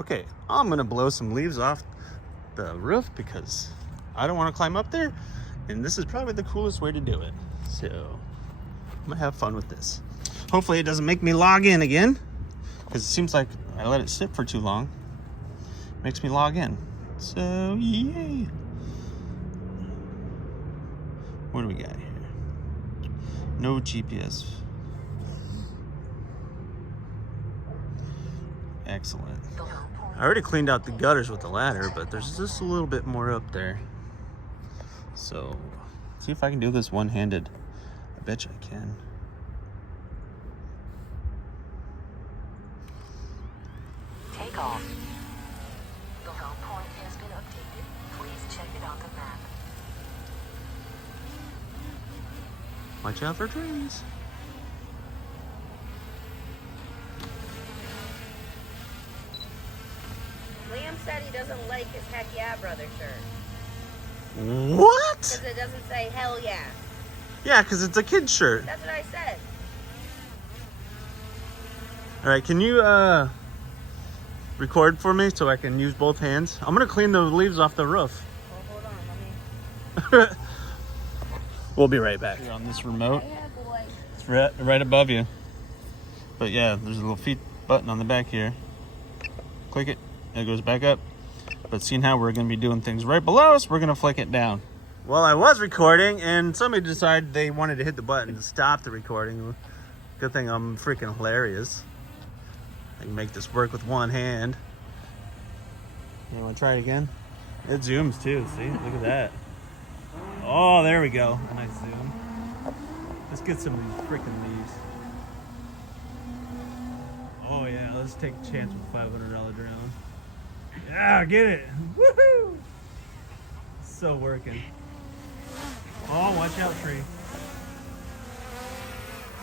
Okay, I'm gonna blow some leaves off the roof because I don't want to climb up there, and this is probably the coolest way to do it. So I'm gonna have fun with this. Hopefully it doesn't make me log in again, because it seems like I let it sit for too long. Makes me log in. So yay. What do we got here? No GPS. Excellent. I already cleaned out the gutters with the ladder, but there's just a little bit more up there. So, see if I can do this one-handed. I bet you I can. Take off. The low point has been updated. Please check it on the map. Watch out for trees. Liam said he doesn't like his Heck Yeah Brother shirt. What? Because it doesn't say hell yeah. Yeah, because it's a kid's shirt. That's what I said. All right, can you record for me so I can use both hands? I'm gonna clean the leaves off the roof. Well, hold on, let me... We'll be right back. Here on this remote. Yeah, boy. It's right above you. But yeah, there's a little feet button on the back here. Click it, and it goes back up. But seeing how we're gonna be doing things right below us, we're gonna flick it down. Well, I was recording, and somebody decided they wanted to hit the button to stop the recording. Good thing I'm freaking hilarious. I can make this work with one hand. You wanna try it again? It zooms too, see? Look at that. Oh, there we go. A nice zoom. Let's get some of these freaking leaves. Oh yeah, let's take a chance with $500 drone. Yeah, get it. Woohoo! So working. Oh, watch out, tree.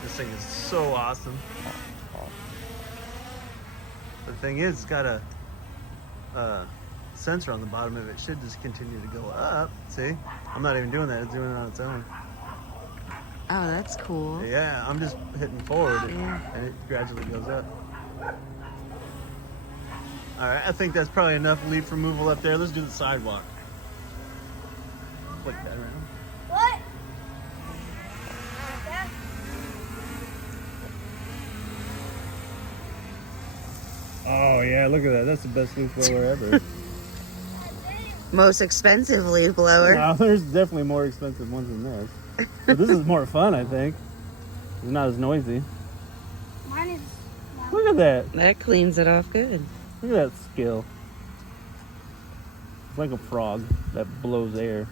This thing is so awesome. The thing is, it's got a sensor on the bottom of it. It should just continue to go up. See? I'm not even doing that. It's doing it on its own. Oh, that's cool. Yeah, I'm just hitting forward and it gradually goes up. All right, I think that's probably enough leaf removal up there. Let's do the sidewalk. Flick that around. What? Oh yeah, look at that. That's the best leaf blower ever. Most expensive leaf blower. Wow, there's definitely more expensive ones than this. But this is more fun, I think. It's not as noisy. Mine is. Look at that. That cleans it off good. Look at that skill. It's like a frog that blows air.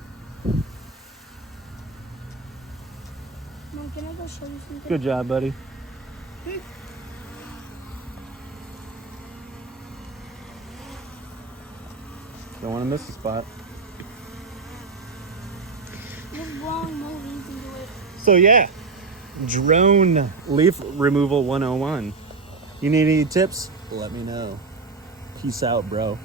Mom, can I go show you something? Good job, buddy. Don't want to miss the spot. Just blowing movies into it. So yeah, drone leaf removal 101. You need any tips? Let me know. Peace out, bro.